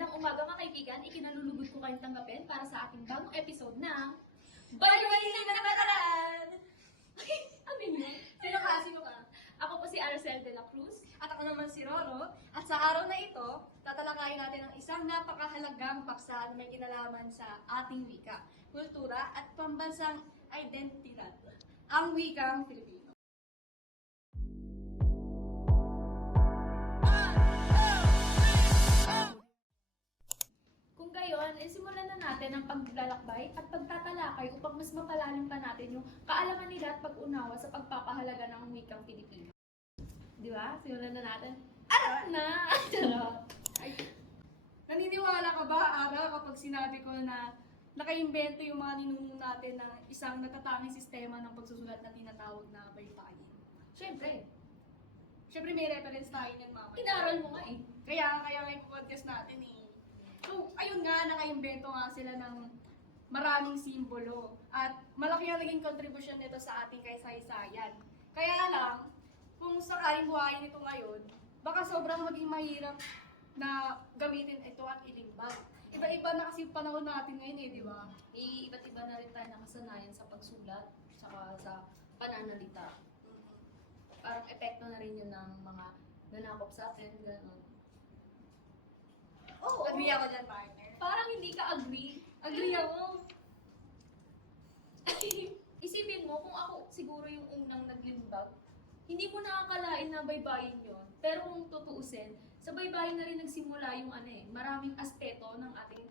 Magandang umaga mga kaibigan, ikinalulugod ko kayong tanggapin para sa ating bagong episode ng Bayway ng Nakaraan! Ano yun? Sino ka? Sino ka? Ako po si Aracel de la Cruz. At ako naman si Roro. At sa araw na ito, tatalakayin natin ang isang napakahalagang paksa na may kinalaman sa ating wika, kultura at pambansang identidad. Ang wikang Filipino. Kung gayon, simulan na natin ang paglalakbay at pagtatalakay upang mas mapalalim pa natin yung kaalaman nila at pag-unawa sa pagpapahalaga ng wikang Pilipino. Di ba? Simulan na natin. Ano na? Charot. Ay, naniniwala ka ba, Ara, kapag sinabi ko na nakaimbento yung mga ninuno natin ng isang natatanging sistema ng pagsusulat na tinatawag na baybayin? Siyempre, Siyempre may reference tayo niyan, mama. inaral mo nga eh. Kaya may podcast natin eh. So, ayun nga, nakaimbento nga sila ng maraming simbolo. At malaki ang naging contribution nito sa ating kasaysayan. Kaya lang, kung sakaling buhayin ito ngayon, baka sobrang maging mahirap na gamitin ito at ilimbag. Iba-iba na kasi yung panahon natin ngayon eh, di ba? Iba't iba na rin tayo nakasanayan sa pagsulat, saka sa pananalita. Parang epekto na rin yun ng mga nanakop sa atin, gano'n. Oo. Agree ako dyan, partner. Parang hindi ka agree. Agree ako. Isipin mo, kung ako siguro yung unang naglimbag, hindi mo nakakalain na baybayin yon. Pero kung tutuusin, sa baybayin na rin nagsimula yung maraming aspeto ng ating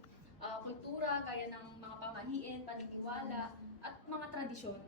kultura, kaya ng mga pamahiin, paniniwala, at mga tradisyon.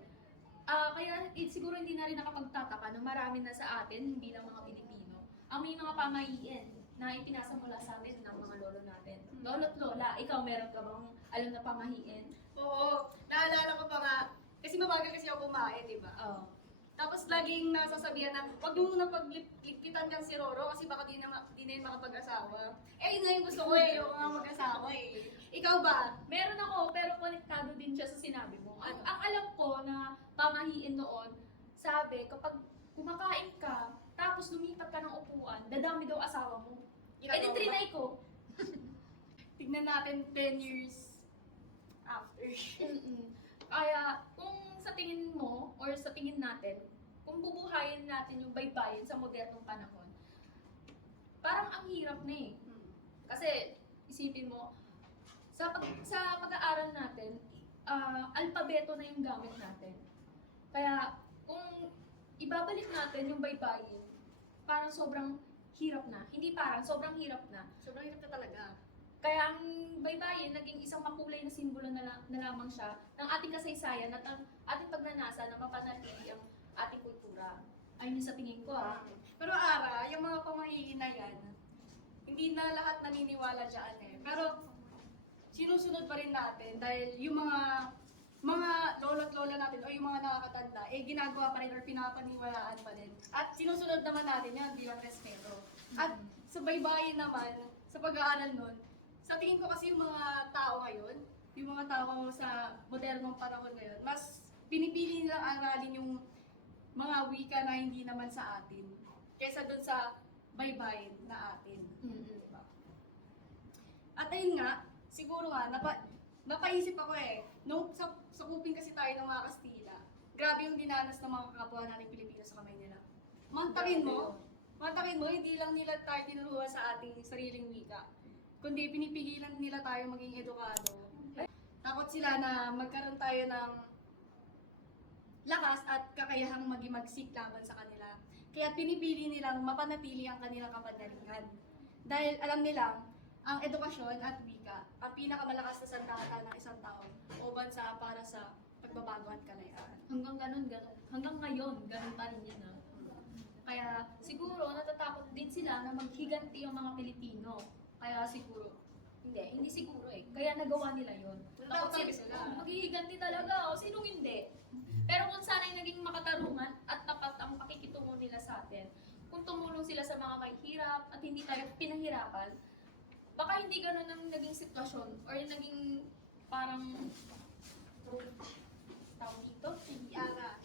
Kaya siguro hindi na rin nakapagtataka na marami na sa atin, hindi lang mga Pilipino, ang may mga pamahiin na ipinasa mula sa atin ng mga lolo natin. Lolo't lola, ikaw meron ka bang alam na pamahiin? Oo, naalala ko pa nga, kasi mabagal kasi ako kumain, di ba? Oo. Tapos laging nasasabihan na, wag mo muna pagligpitan kang si Roro kasi baka di na yun makapag-asawa. Eh, yun na yung gusto ko eh, yung mga mag-asawa eh. Ikaw ba? Meron ako, pero konektado din siya sa sinabi mo. Ang alam ko na pamahiin noon, sabi, kapag kumakain ka, tapos lumipat ka ng upuan, dadami daw asawa mo. Eh, di trinay ko. Tignan natin 10 years after. Kaya, kung sa tingin mo, or sa tingin natin, kung bubuhayin natin yung baybayin sa modernong panahon, parang ang hirap na eh. Kasi, isipin mo, sa pag-aaral natin, alpabeto na yung gamit natin. Kaya, kung ibabalik natin yung baybayin, parang sobrang hirap na. Hindi parang, sobrang hirap na. Sobrang hirap na talaga. Kaya ang baybayin, naging isang makulay na simbolo na lamang siya ng ating kasaysayan at ang ating pagnanasa na mapanatili ang ating kultura. Ayun yung sa tingin ko Pero Ara, yung mga pamahiin na yan, hindi na lahat naniniwala dyan eh. Pero sinusunod pa rin natin dahil yung mga lolo't lola natin o yung mga nakakatanda, eh ginagawa pa rin or pinapaniwalaan pa rin. At sinusunod naman natin yan bilang respeto. At sa baybayin naman, sa pag-aaral nun, sa tingin ko kasi yung mga tao ngayon, yung mga tao sa modernong panahon ngayon, mas pinipili nilang aralin yung mga wika na hindi naman sa atin, kaysa dun sa baybayin na atin. Diba? At ayun nga, siguro nga, napaisip ako eh, nung sakupin kasi tayo ng mga Kastila, grabe yung dinanas ng mga kapwa natin Pilipino sa kamay nila. Mantakin mo, hindi lang nila tayo tinuruan sa ating sariling wika, kundi pinipigilan nila tayo maging edukado. Takot sila na magkaroon tayo ng lakas at kakayahang magimagsik laban sa kanila. Kaya pinipili nilang mapanatili ang kanilang kapandalingan. Dahil alam nilang, ang edukasyon at wika ang pinakamalakas na sandata ng isang tao o bansa para sa pagbabago at kalayaan. Hanggang ganun. Hanggang ngayon, ganun pa rin yan. Kaya siguro natatakot din sila na maghiganti ang mga Pilipino. Kaya siguro, hindi siguro eh. Kaya nagawa nila yon. Takot sila. Maghihiganti talaga, o sinong hindi? Pero kung sana'y naging makatarungan at tapat ang pakikitungo nila sa atin, kung tumulong sila sa mga may hirap at hindi tayo pinahirapan, baka hindi ganun ang naging sitwasyon or naging parang tawag dito?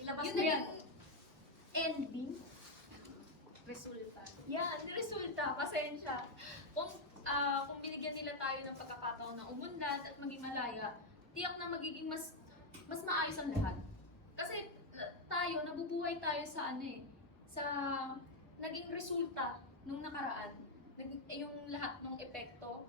Ilabas Yun mo yan. naging ending. Resulta. Yan, resulta, pasensya. Kung kung binigyan nila tayo ng pagkakataon na umunlad at maging malaya, tiyak na magiging mas maayos ang lahat. Kasi tayo, nabubuhay tayo sa sa naging resulta nung nakaraan, yung lahat ng epekto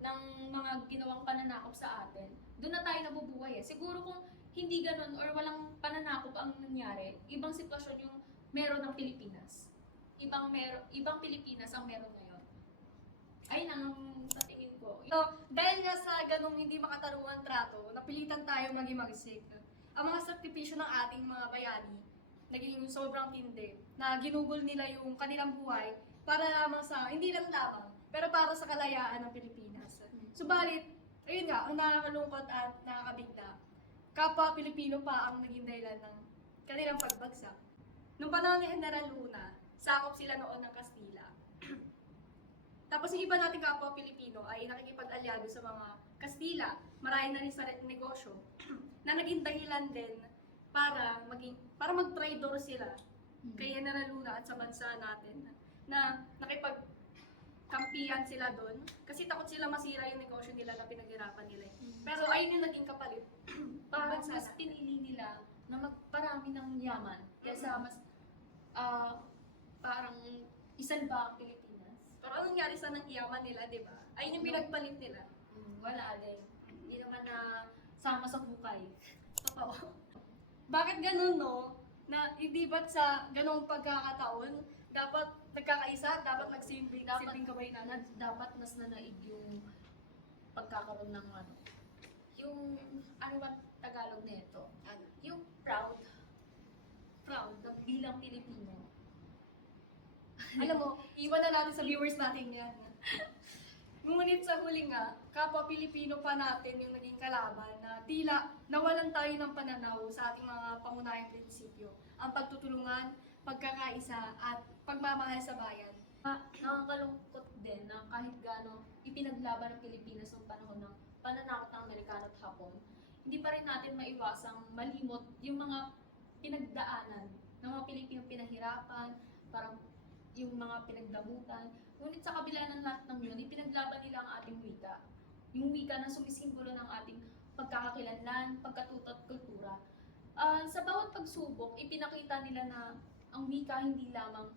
ng mga ginawang pananakop sa atin. Doon na tayo nabubuhay eh. Siguro kung hindi ganun or walang pananakop ang nangyari, ibang sitwasyon yung meron ng Pilipinas. Ibang Pilipinas ang meron ngayon. Ayun ang sa tingin ko. So, dahil nga sa ganong hindi makatarungan trato, napilitan tayo maging magsik. Ang mga sakripisyo ng ating mga bayani, naging sobrang tindi, na ginugol nila yung kanilang buhay para lamang sa, hindi lang lamang, pero para sa kalayaan ng Pilipinas. Subalit, ayun nga, ang nakakalungkot at nakakabigla, kapwa Pilipino pa ang naging dahilan ng kanilang pagbagsak. Nung panahon ni General Luna, sakop sila noon ng Kastila. Tapos yung iba nating kapwa Pilipino ay nakikipag-alyado sa mga Kastila, marami na rin sa negosyo, na naging dahilan din para mag-traidor sila kay General Luna at sa bansa natin, na nakipagkampihan sila doon kasi takot sila masira yung negosyo nila na pinaghirapan nila. Pero ayun yung naging kapalit. Parang Bansa mas natin. pinili nila na magparami ng yaman kaysa mas parang isalba ang Pilipinas. Pero anong nangyari sa nang iyaman nila, di ba? Ayun yung pinagpalit nila. Wala din. Hindi naman na sama sa hukay. Totoo. Bakit ganun, no? Na hindi ba't sa ganung pagkakataon, dapat nagkakaisa, dapat nagsilbing kabay na. Dapat mas nanaig yung pagkakaroon ng yung ano ba Tagalog nito? Ano? Yung proud Proud. na bilang Pilipino. Alam mo, iwan na natin sa viewers natin yan. Ngunit sa huli nga, kapwa Pilipino pa natin yung naging kalaban na tila nawalan tayo ng pananaw sa ating mga pangunahing prinsipyo. Ang pagtutulungan, pagkakaisa, at pagmamahal sa bayan. Nakakalungkot din na kahit gaano ipinaglaban ng Pilipinas noong panahon ng pananakot ng Amerikano at Hapon, hindi pa rin natin maiwasang malimot yung mga pinagdaanan ng mga Pilipinong pinahirapan, parang yung mga pinagdamutan. Ngunit sa kabila ng lahat ng yun, ipinaglaban nila ang ating wika. Yung wika na sumisimbolo ng ating pagkakakilanlan, pagkatuto at kultura. Sa bawat pagsubok, ipinakita nila na ang wika hindi lamang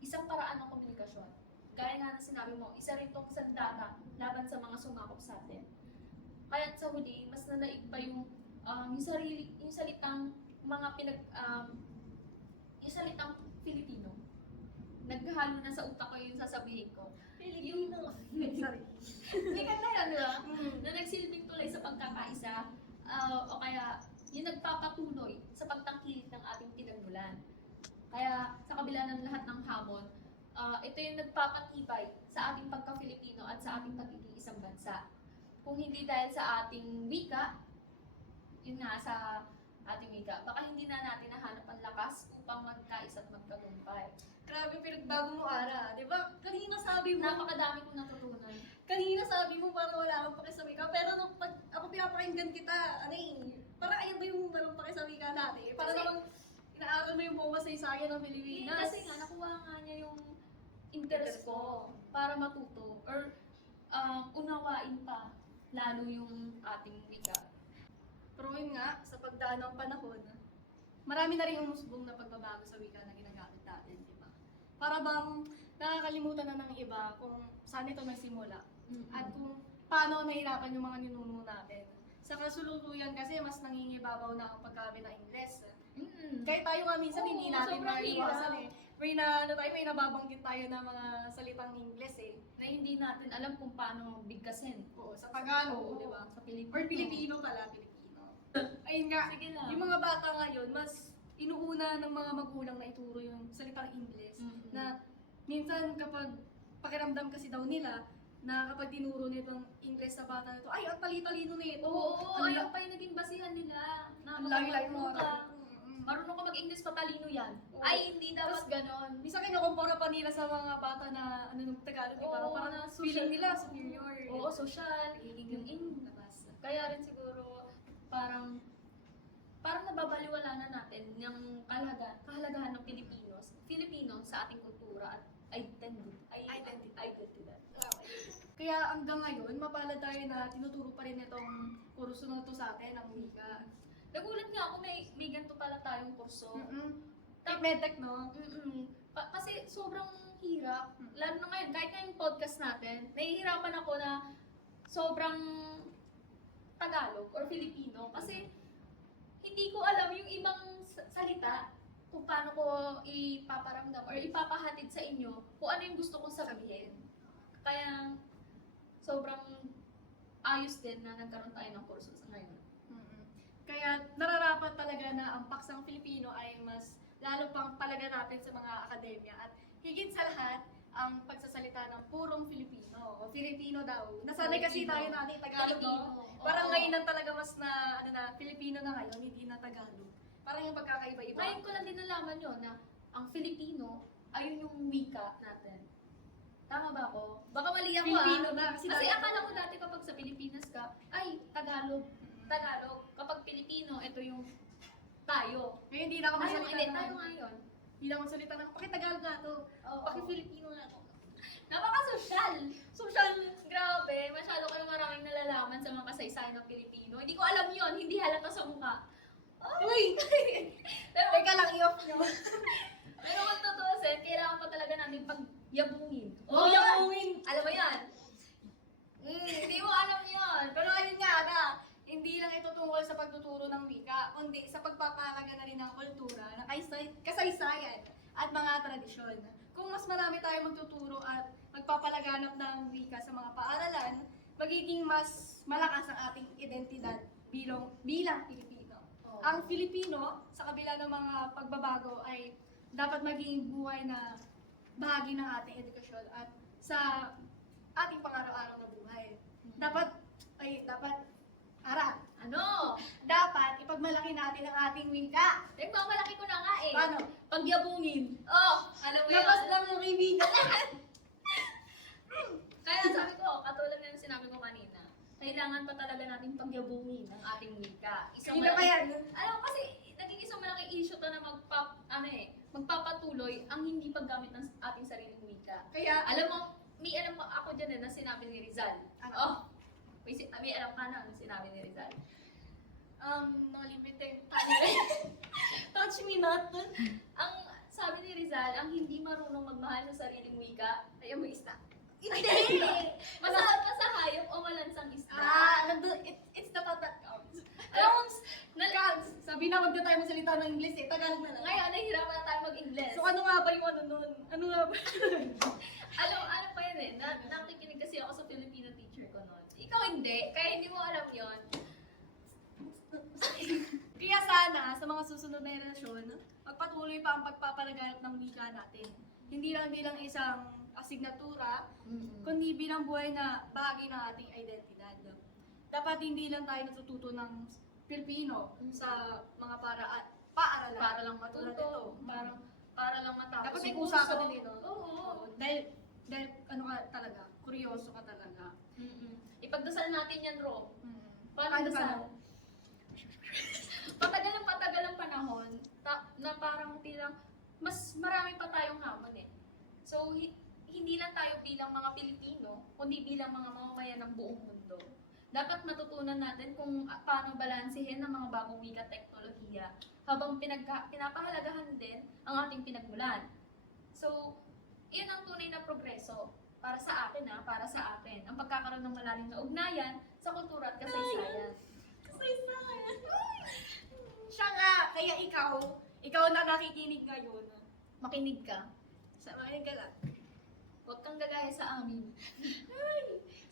isang paraan ng komunikasyon. Gaya nga na sinabi mo, isa rin itong sandata laban sa mga sumakop sa atin. Kaya sa huli, mas nanaig pa yung salitang yung salitang Filipino. Naghalo na sa utak ko yung sasabihin ko. Filipino. Sorry. May kanta yan, di ba? Na nagsilbing tulay sa pagkakaisa, o kaya yung nagpapatuloy sa pagtangkilik ng ating pinagmulan. Kaya sa kabila ng lahat ng hamon, ito yung nagpapatibay sa ating pagka-Filipino at sa ating pagiging isang bansa. Kung hindi dahil sa ating wika, yun nga sa ating wika, baka hindi na natin nahanap ang lakas upang magkaisa at magtagumpay. Grabe, pinagbago mo, Ara. Di ba? Kanina sabi mo, Napakadami kong natutunan. parang wala kang pakisabi ka. Pero nung pag ako pinapakinggan kita, parang ayun ba yung walang pakisabi ka natin? Parang Kasi- namang inaaral mo yung buong masaysayan ng Pilipinas. Kasi nga, nakuha nga niya yung interest ko para matuto or unawain pa lalo yung ating wika. Pero yun nga, sa pagdaan ng panahon, marami na rin umusbong na pagbabago sa wika na ginagamit natin, di ba? Para bang nakakalimutan na ng iba kung saan ito nagsimula at kung paano nahirapan yung mga ninuno natin. Sa kasululuyan kasi mas nangingibabaw na ang paggamit ng Ingles. Kahit tayo nga minsan Oo, hindi natin sobrang maiwasan hirap. May nababanggit tayo na mga salitang Ingles eh. Na hindi natin alam kung paano bigkasin. Oo, sa Tagalog, Oo, di ba? Sa Pilipino. Or Pilipino pala, Pilipino. Ayun nga, Sige lang. yung mga bata ngayon, mas inuuna ng mga magulang na ituro yung salitang Ingles. Na minsan kapag pakiramdam kasi daw nila, na kapag tinuro nitong Ingles sa bata nito, ay, ang tali-talino nito. Oo, Ang ayaw pa yung naging basihan nila. Ang layo-layo mo. Marunong ka mag-English, patalino yan. Oo. Ay, hindi dapat ganon. Minsan kinukumpara pa nila sa mga bata na ng Tagalog, di ba? Oo, Parang na feeling social. nila superior. Oo, social, yung Labas. Kaya rin siguro, parang nababaliwala na natin yung kahalagahan ng Pilipino sa ating kultura at identidad. Identity. Identidad. Kaya hanggang ngayon, mapalad tayo na tinuturo pa rin itong kurso na to sa atin, ang wika. Nagulat nga ako, may ganito pala tayong kurso. Tech medtech, no? Kasi sobrang hirap. Mm. Lalo na ngayon, kahit ngayong podcast natin, nahihirapan ako na sobrang Tagalog or Filipino. Kasi hindi ko alam yung ibang salita kung paano ko ipaparamdam or ipapahatid sa inyo kung ano yung gusto kong sabihin. Kaya sobrang ayos din na nagkaroon tayo ng kurso sa ngayon. Kaya nararapat talaga na ang paksang Filipino ay mas lalo pang palaganapin sa mga akademya at higit sa lahat ang pagsasalita ng purong Filipino o Filipino daw. Nasanay kasi tayo natin Tagalog, no? Filipino. Parang Oo. ngayon lang talaga mas na Filipino na ngayon, hindi na Tagalog. Parang yung pagkakaiba-iba. Ngayon ko lang din nalaman yun na ang Filipino, ayun yung wika natin. Tama ba ako? Baka mali ako Filipino ah. na Kasi dati- akala ko dati kapag sa Pilipinas ka, ay, Tagalog. Tagalog. Kapag Pilipino, ito yung tayo. Ngayon hindi na ako Tayo, masalita hindi, ng- tayo ngayon. Hindi na ako masalita ng pakitagalog nga to. Oo. Paki-Filipino nga to. Napaka-social. Social. Grabe. Masyado ko na maraming nalalaman sa mga kasaysayan ng Pilipino. Hindi ko alam yon, hindi halata sa mukha. Uy! Pero Teka lang, i-off nyo. pero kung tutuusin, kailangan pa talaga natin pagyabungin. Oh, yawin! Alam mo yan? Hindi mo alam yon. Pero ayun nga na, hindi lang ito tungkol sa pagtuturo ng wika, kundi sa pagpapahalaga na rin ng kultura, ng kasaysayan at mga tradisyon. Kung mas marami tayong magtuturo at magpapalaganap ng wika sa mga paaralan, magiging mas malakas ang ating identidad bilang Pilipino. Oo. Ang Filipino, sa kabila ng mga pagbabago, ay dapat maging buhay na bahagi ng ating edukasyon at sa ating pang-araw-araw na buhay. Dapat, Ano? dapat ipagmalaki natin ang ating wika. Nagmamalaki ko na nga eh. Paano? Pagyabungin. Oh, alam mo yan. Labas lang ang kaibigan. Kaya sabi ko, katulad na yung sinabi ko kanina, kailangan pa talaga natin pagyabungin ang ating wika. Hindi na pa yan. Kasi naging isang malaking issue to na magpapatuloy ang hindi paggamit ng ating sariling wika. Kaya, Alam mo, may alam ko ako dyan na sinabi ni Rizal. Ano? Oh, may alam ka na ang sinabi ni Rizal. no limiting touch me not. Ang sabi ni Rizal, ang hindi marunong magmahal sa sariling wika, ay mo isda. Hindi! Masa hayop o malansang isda. It's the thought that counts. Counts! Counts! Sabi na, wag na tayo magsalita ng English eh. Tagalog na lang. Ngayon, nahihirapan na tayo mag-Ingles. So ano nga ba yung ano nun? Ano nga ba? Alam pa yun eh, nakikinig kasi ako sa Filipino teacher ko noon. Ikaw hindi, kaya hindi mo alam yon. Kaya sana, sa mga susunod na henerasyon, magpatuloy pa ang pagpapalaganap ng wika natin. Hindi lang bilang isang asignatura, kundi bilang buhay na bahagi ng ating identidad. Dapat hindi lang tayo natututo ng Pilipino sa mga paaralan. Para lang Tulad matuto, ito. para lang matapos. Dapat may yung kusa ka kurso. din eh, no? Oo. Dahil ano ka talaga, kuryoso ka talaga. Ipagdasal natin yan, Ro. Paano Paano dasal? Patagal ang panahon na parang tilang mas marami pa tayong hamon eh. So, hindi lang tayo bilang mga Pilipino, kundi bilang mga mamamayan ng buong mundo. Dapat matutunan natin kung paano balansehin ang mga bagong wika teknolohiya habang pinapahalagahan din ang ating pinagmulan. So, iyon ang tunay na progreso para sa atin para sa atin. Ang pagkakaroon ng malalim na ugnayan sa kultura at kasaysayan. Kasaysayan. Siya nga, kaya ikaw na nakikinig ngayon. Makinig ka. Makinig ka lang. Huwag kang gagaya sa amin.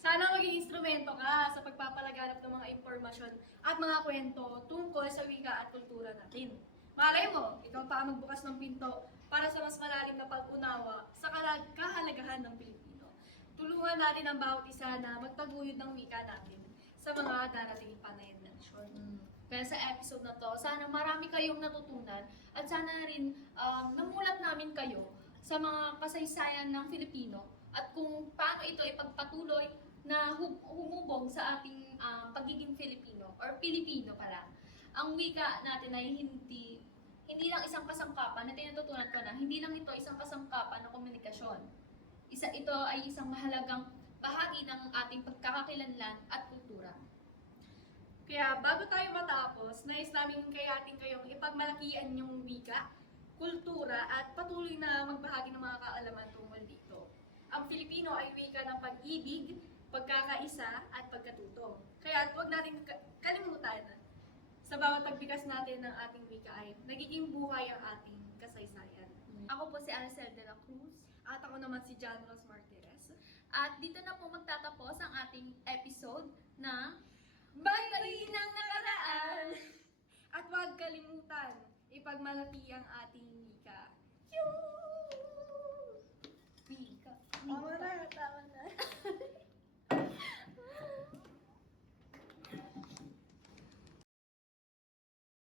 Sana maging instrumento ka sa pagpapalaganap ng mga impormasyon at mga kwento tungkol sa wika at kultura natin. Malay mo, ikaw pa ang magbukas ng pinto para sa mas malalim na pag-unawa sa kahalagahan ng Pilipino. Tulungan natin ang bawat isa na magtaguyod ng wika natin sa mga darating panahon. Kaya sa episode na to, sana marami kayong natutunan at sana rin namulat namin kayo sa mga kasaysayan ng Filipino at kung paano ito ipagpatuloy na humubog sa ating pagiging Filipino or Pilipino pala. Ang wika natin ay hindi lang isang kasangkapan na tinututunan ko na, hindi lang ito isang kasangkapan na komunikasyon. Ito ay isang mahalagang bahagi ng ating pagkakakilanlan at kultura. Kaya bago tayo matapos, nais namin kayatin kayong ipagmalakian yung wika, kultura at patuloy na magbahagi ng mga kaalaman tungkol dito. Ang Filipino ay wika ng pag-ibig, pagkakaisa at pagkatuto. Kaya huwag natin kalimutan, sa bawat pagbigkas natin ng ating wika ay nagiging buhay ang ating kasaysayan. Ako po si Aracel de la Cruz. At ako naman si John Ross Martirez. At dito na po magtatapos ang ating episode na Bye-bye ng nakaraan! At huwag kalimutan, ipagmalaki ang ating wika. Wika. Tama na, tama